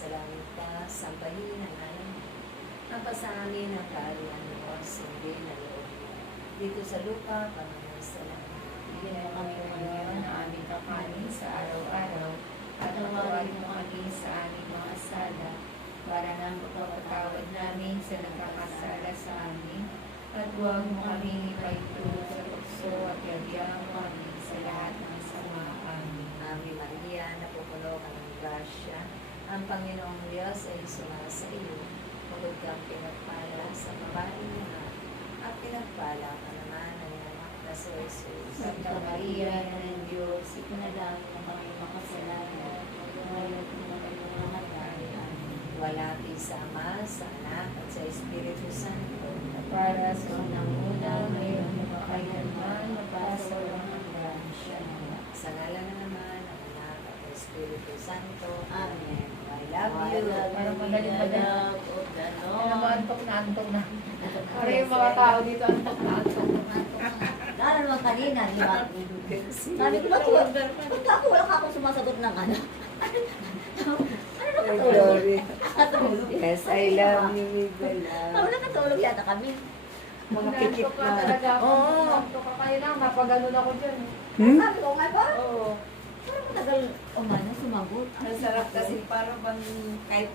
sa langit ka, sambahin ang alam mo. Ang pasamin ang kaharian mo, sundin ang loob mo. Dito sa lupa, Panginoon sa langit. Bigyan mo kami ngayon ng aming kakanin sa araw-araw at tawarin mo kami sa aming mga sala para nang pagpapatawad namin sa nagkakasala sa amin at huwag mo kami ipaitulog sa tukso at yabiyang mo kami sa lahat ng sama. Amen. Ave Maria, napupuno ka ng grasya. Ang Panginoong Diyos ay sumasa iyo. Bukod kang pinagpala sa babaeng lahat. At pinagpala ka naman ang iyong anak na si Jesus. Santa Maria, Ina ng Diyos, ipanalangin mo kami makasalanan ngayon at kami mamatay. Amen. Walati sa Ama, sa Anak, at sa Espiritu Santo. Para sa unang-una, ngayon at makailanman, mapasa walang hanggan. Siya naman. Sa ngalan na naman, ang Anak at ang Espiritu Santo. Amen. I love you. Parang madaling-madaling. Alam mo, antok na. Para yung mga tao dito, antok na. Lalo naman kanina, di ba? Sabi ko, ba't ako wala ka akong sumasagot ng ano? Ano na katulog? Glory. Katulog. Yes, I love you, Miguel. Wala katulog yata kami. Mga pikit Antok ka na. talaga ako. Oo. Antok ka kayo lang, napaganon ako dyan. Sabi ko, nga ba? Oo. Parang matagal umano, sumagot. Ang sarap kasi parang bang kahit